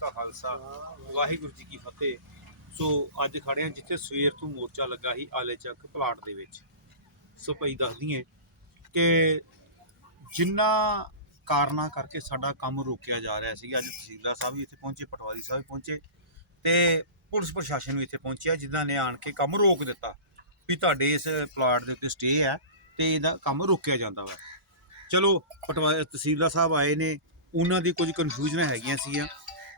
ਕਾ ਖਾਲਸਾ, ਵਾਹਿਗੁਰੂ ਜੀ ਕੀ ਫਤਿਹ। ਸੋ ਅੱਜ ਖੜੇ ਆ ਜਿੱਥੇ ਸਵੇਰ ਤੋਂ ਮੋਰਚਾ ਲੱਗਾ ਸੀ ਆਲੇ ਚੱਕ ਪਲਾਟ ਦੇ ਵਿੱਚ। ਸੋ ਭਾਈ ਦੱਸਦੀ ਕਿ ਜਿੰਨਾ ਕਾਰਨਾਂ ਕਰਕੇ ਸਾਡਾ ਕੰਮ ਰੋਕਿਆ ਜਾ ਰਿਹਾ ਸੀ, ਅੱਜ ਤਹਿਸੀਲਦਾਰ ਸਾਹਿਬ ਵੀ ਇੱਥੇ ਪਹੁੰਚੇ, ਪਟਵਾਰੀ ਸਾਹਿਬ ਵੀ ਪਹੁੰਚੇ ਤੇ ਪੁਲਿਸ ਪ੍ਰਸ਼ਾਸਨ ਵੀ ਇੱਥੇ ਪਹੁੰਚਿਆ, ਜਿਨ੍ਹਾਂ ਨੇ ਆਣ ਕੇ ਕੰਮ ਰੋਕ ਦਿੱਤਾ ਵੀ ਤੁਹਾਡੇ ਇਸ ਪਲਾਟ ਦੇ ਉੱਤੇ ਸਟੇ ਹੈ ਤੇ ਇਹਦਾ ਕੰਮ ਰੋਕਿਆ ਜਾਂਦਾ ਵਾ। ਚਲੋ ਪਟਵਾਰੀ ਤਹਿਸੀਲਦਾਰ ਸਾਹਿਬ ਆਏ ਨੇ, ਉਹਨਾਂ ਦੀ ਕੁਝ ਕਨਫਿਊਜ਼ਨਾਂ ਹੈਗੀਆਂ ਸੀਗੀਆਂ।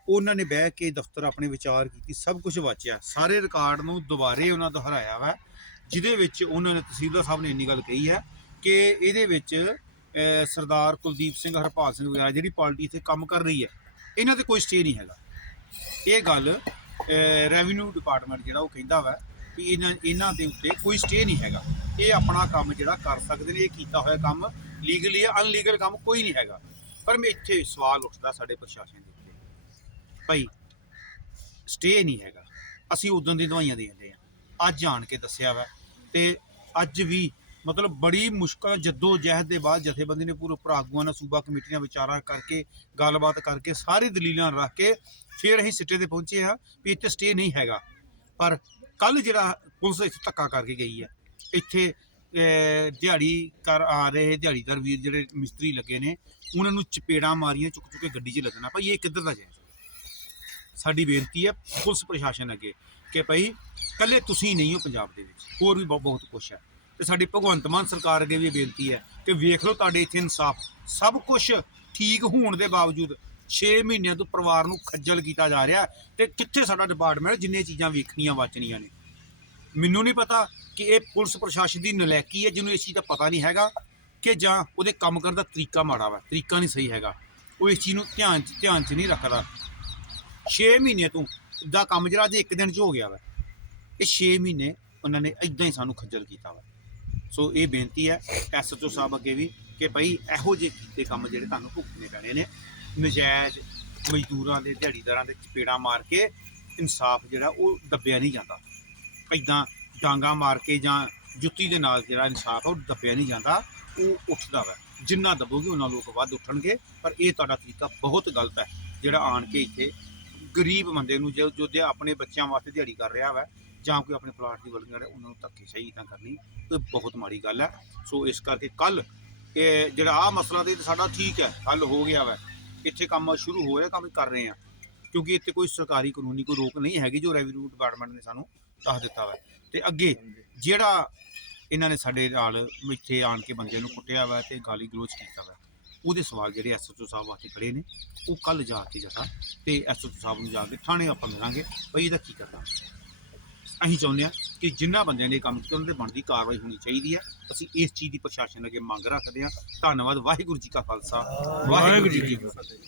ਉਹਨਾਂ ਨੇ ਬਹਿ ਕੇ ਦਫ਼ਤਰ ਆਪਣੇ ਵਿਚਾਰ ਕੀਤੀ, ਸਭ ਕੁਝ ਵਾਚਿਆ। ਸਾਰੇ ਰਿਕਾਰਡ ਨੂੰ ਦੁਬਾਰੇ ਉਹਨਾਂ ਦੁਹਰਾਇਆ ਵਾ, ਜਿਹਦੇ ਵਿੱਚ ਉਹਨਾਂ ਨੇ ਤਹਿਸੀਲਦਾਰ ਸਾਹਿਬ ਨੇ ਇੰਨੀ ਗੱਲ ਕਹੀ ਹੈ ਕਿ ਇਹਦੇ ਵਿੱਚ ਸਰਦਾਰ ਕੁਲਦੀਪ ਸਿੰਘ ਹਰਪਾਲ ਸਿੰਘ ਵਗੈਰਾ ਜਿਹੜੀ ਪਾਰਟੀ ਇੱਥੇ ਕੰਮ ਕਰ ਰਹੀ ਹੈ, ਇਹਨਾਂ ਤੇ ਕੋਈ ਸਟੇ ਨਹੀਂ ਹੈਗਾ। ਇਹ ਗੱਲ ਰੈਵਨਿਊ ਡਿਪਾਰਟਮੈਂਟ ਜਿਹੜਾ ਉਹ ਕਹਿੰਦਾ ਵਾ ਵੀ ਇਹਨਾਂ ਇਹਨਾਂ ਦੇ ਉੱਤੇ ਕੋਈ ਸਟੇ ਨਹੀਂ ਹੈਗਾ। ਇਹ ਆਪਣਾ ਕੰਮ ਜਿਹੜਾ ਕਰ ਸਕਦੇ ਨੇ, ਇਹ ਕੀਤਾ ਹੋਇਆ ਕੰਮ ਲੀਗਲੀ ਜਾਂ ਅਨਲੀਗਲ ਕੰਮ ਕੋਈ ਨਹੀਂ ਹੈਗਾ। ਪਰ ਮੈਂ ਇੱਥੇ ਸਵਾਲ ਉੱਠਦਾ ਸਾਡੇ ਪ੍ਰਸ਼ਾਸਨ ਭਾਈ ਸਟੇ ਨਹੀਂ ਹੈਗਾ। ਅਸੀਂ ਉਦੋਂ ਦੀ ਦਵਾਈਆਂ ਦੇ ਜਾਂਦੇ ਆ। ਅੱਜ ਆਣ ਕੇ ਦੱਸਿਆ ਵਾ ਤੇ ਅੱਜ ਵੀ ਮਤਲਬ ਬੜੀ ਮੁਸ਼ਕਲ ਜੱਦੋ ਜਹਿਦ ਦੇ ਬਾਅਦ ਜਥੇਬੰਦੀ ਨੇ ਪੂਰੇ ਆਗੂਆਂ ਨਾਲ ਸੂਬਾ ਕਮੇਟੀਆਂ ਵਿਚਾਰਾਂ ਕਰਕੇ, ਗੱਲਬਾਤ ਕਰਕੇ ਸਾਰੀ ਦਲੀਲਾਂ ਰੱਖ ਕੇ ਫਿਰ ਅਸੀਂ ਸਿੱਟੇ ਤੇ ਪਹੁੰਚੇ ਆ ਵੀ ਇੱਥੇ ਸਟੇ ਨਹੀਂ ਹੈਗਾ। ਪਰ ਕੱਲ ਜਿਹੜਾ ਪੁਲਿਸ ਇੱਥੇ ਧੱਕਾ ਕਰਕੇ ਗਈ ਹੈ, ਇੱਥੇ ਦਿਹਾੜੀ ਕਰ ਆ ਰਹੇ ਦਿਹਾੜੀਦਾਰ ਵੀਰ ਜਿਹੜੇ ਮਿਸਤਰੀ ਲੱਗੇ ਨੇ, ਉਹਨਾਂ ਨੂੰ ਚਪੇੜਾਂ ਮਾਰੀਆਂ ਚੁੱਕ ਚੁੱਕ ਕੇ ਗੱਡੀ 'ਚ ਲੱਗਣਾ ਭਾਈ, ਇਹ ਕਿੱਧਰ ਦਾ ਜਾਇਜ਼ ਸਾਡੀ ਬੇਨਤੀ ਹੈ ਪੁਲਿਸ ਪ੍ਰਸ਼ਾਸਨ ਅੱਗੇ ਕਿ ਭਾਈ ਕੱਲੇ ਤੁਸੀਂ ਨਹੀਂ ਹੋ ਪੰਜਾਬ ਦੇ ਵਿੱਚ, ਹੋਰ ਵੀ ਬਹੁਤ ਬਹੁਤ ਕੁਛ ਹੈ। ਤੇ ਸਾਡੀ ਭਗਵੰਤ ਮਾਨ ਸਰਕਾਰ ਅੱਗੇ ਵੀ ਇਹ ਬੇਨਤੀ ਹੈ ਕਿ ਵੇਖ ਲਓ ਤੁਹਾਡੇ ਇੱਥੇ ਇਨਸਾਫ, ਸਭ ਕੁਝ ਠੀਕ ਹੋਣ ਦੇ ਬਾਵਜੂਦ 6 ਮਹੀਨਿਆਂ ਤੋਂ ਪਰਿਵਾਰ ਨੂੰ ਖੱਜਲ ਕੀਤਾ ਜਾ ਰਿਹਾ ਤੇ ਕਿੱਥੇ ਸਾਡਾ ਡਿਪਾਰਟਮੈਂਟ ਜਿੰਨੇ ਚੀਜ਼ਾਂ ਵੇਖਣੀਆਂ, ਵਾਚਣੀਆਂ ਨੇ। ਮੈਨੂੰ ਨਹੀਂ ਪਤਾ ਕਿ ਇਹ ਪੁਲਿਸ ਪ੍ਰਸ਼ਾਸਨ ਦੀ ਨਲੈਕੀ ਹੈ ਜਿਹਨੂੰ ਇਸ ਚੀਜ਼ ਦਾ ਪਤਾ ਨਹੀਂ ਹੈਗਾ ਕਿ ਜਾਂ ਉਹਦੇ ਕੰਮ ਕਰਨ ਦਾ ਤਰੀਕਾ ਮਾੜਾ ਵਾ, ਤਰੀਕਾ ਨਹੀਂ ਸਹੀ ਹੈਗਾ। ਉਹ ਇਸ ਚੀਜ਼ ਨੂੰ ਧਿਆਨ ਚ ਧਿਆਨ ਚ ਨਹੀਂ ਰੱਖਦਾ। 6 ਮਹੀਨੇ ਤੋਂ ਦਾ ਕੰਮ ਜਿਹੜਾ ਅੱਜ ਇੱਕ ਦਿਨ ਚ ਹੋ ਗਿਆ ਵਾ। ਇਹ 6 ਮਹੀਨੇ ਉਹਨਾਂ ਨੇ ਇਦਾਂ ਹੀ ਸਾਨੂੰ ਖੱਜਲ ਕੀਤਾ ਵਾ। ਸੋ ਇਹ ਬੇਨਤੀ ਹੈ ਐਸਐਚਓ ਸਾਹਿਬ ਅੱਗੇ ਵੀ ਕਿ ਭਾਈ ਇਹੋ ਜਿਹੇ ਕੀਤੇ ਕੰਮ ਜਿਹੜੇ ਤੁਹਾਨੂੰ ਭੁਗਤਣੇ ਪੈਣੇ ਨੇ। ਨਜਾਇਜ਼ ਮਜ਼ਦੂਰਾਂ ਦੇ, ਦਿਹਾੜੀਦਾਰਾਂ ਦੇ ਚਪੇੜਾਂ ਮਾਰ ਕੇ ਇਨਸਾਫ ਜਿਹੜਾ ਉਹ ਦੱਬਿਆ ਨਹੀਂ ਜਾਂਦਾ। ਇਦਾਂ ਡਾਂਗਾ ਮਾਰ ਕੇ ਜਾਂ ਜੁੱਤੀ ਦੇ ਨਾਲ ਜਿਹੜਾ ਇਨਸਾਫ ਆ ਉਹ ਦੱਬਿਆ ਨਹੀਂ ਜਾਂਦਾ। ਉਹ ਉੱਠਦਾ ਵਾ। ਜਿੰਨਾ ਦੱਬੋਗੇ, ਉਹਨਾਂ ਲੋਕ ਵੱਧ ਉੱਠਣਗੇ। ਪਰ ਇਹ ਤੁਹਾਡਾ ਤਰੀਕਾ ਬਹੁਤ ਗਲਤ ਹੈ। ਜਿਹੜਾ ਆਣ ਕੇ ਇੱਥੇ ਗਰੀਬ ਬੰਦੇ ਨੂੰ ਜੋ ਜੋ ਦੇ ਆਪਣੇ ਬੱਚਿਆਂ ਵਾਸਤੇ ਦਿਹਾੜੀ ਕਰ ਰਿਹਾ ਵਾ, ਜਾਂ ਕੋਈ ਆਪਣੇ ਪਲਾਟ ਦੀ ਵਰਗਿੰਗ ਉਹਨਾਂ ਨੂੰ ਧੱਕੇ ਸਹੀ ਤਾਂ ਕਰਨੀ, ਇਹ ਬਹੁਤ ਮਾੜੀ ਗੱਲ ਹੈ। ਸੋ ਇਸ ਕਰਕੇ ਕੱਲ ਇਹ ਜਿਹੜਾ ਆ ਮਸਲਾ ਤੇ ਸਾਡਾ ਠੀਕ ਹੈ, ਹੱਲ ਹੋ ਗਿਆ ਵਾ। ਇੱਥੇ ਕੰਮ ਸ਼ੁਰੂ ਹੋ ਰਿਹਾ, ਕੰਮ ਕਰ ਰਹੇ ਆ ਕਿਉਂਕਿ ਇੱਥੇ ਕੋਈ ਸਰਕਾਰੀ ਕਾਨੂੰਨੀ ਕੋਈ ਰੋਕ ਨਹੀਂ ਹੈਗੀ, ਜੋ ਰੈਵਨਿਊ ਡਿਪਾਰਟਮੈਂਟ ਨੇ ਸਾਨੂੰ ਦੱਸ ਦਿੱਤਾ ਵਾ। ਤੇ ਅੱਗੇ ਜਿਹੜਾ ਇਹਨਾਂ ਨੇ ਸਾਡੇ ਨਾਲ ਇੱਥੇ ਆਣ ਕੇ ਬੰਦੇ ਨੂੰ ਕੁੱਟਿਆ ਵਾ ਤੇ ਗਾਲੀ ਗਲੋਚ ਕੀਤਾ ਵਾ। ਉਹਦੇ ਸਵਾਲ ਜਿਹੜੇ ਐਸਐਚਓ ਸਾਹਿਬ ਵਾਸਤੇ ਖੜੇ ਨੇ, ਉਹ ਕੱਲ ਜਾ ਕੇ ਜਰਾ ਤੇ ਐਸਐਚਓ ਸਾਹਿਬ ਨੂੰ ਜਾ ਕੇ ਥਾਣੇ ਆਪਾਂ ਮਿਲਾਂਗੇ, ਬਈ ਇਹਦਾ ਕੀ ਕਰਨਾ। ਅਸੀਂ ਚਾਹੁੰਦੇ ਹਾਂ ਕਿ ਜਿਨ੍ਹਾਂ ਬੰਦਿਆਂ ਨੇ ਕੰਮ ਕੀਤਾ, ਉਹਨਾਂ ਤੇ ਬਣਦੀ ਕਾਰਵਾਈ ਹੋਣੀ ਚਾਹੀਦੀ ਹੈ। ਅਸੀਂ ਇਸ ਚੀਜ਼ ਦੀ ਪ੍ਰਸ਼ਾਸਨ ਅੱਗੇ ਮੰਗ ਰੱਖਦੇ ਹਾਂ। ਧੰਨਵਾਦ, ਵਾਹਿਗੁਰੂ ਜੀ ਕਾ ਖਾਲਸਾ, ਵਾਹਿਗੁਰੂ ਜੀ ਕੀ ਫਤਿਹ।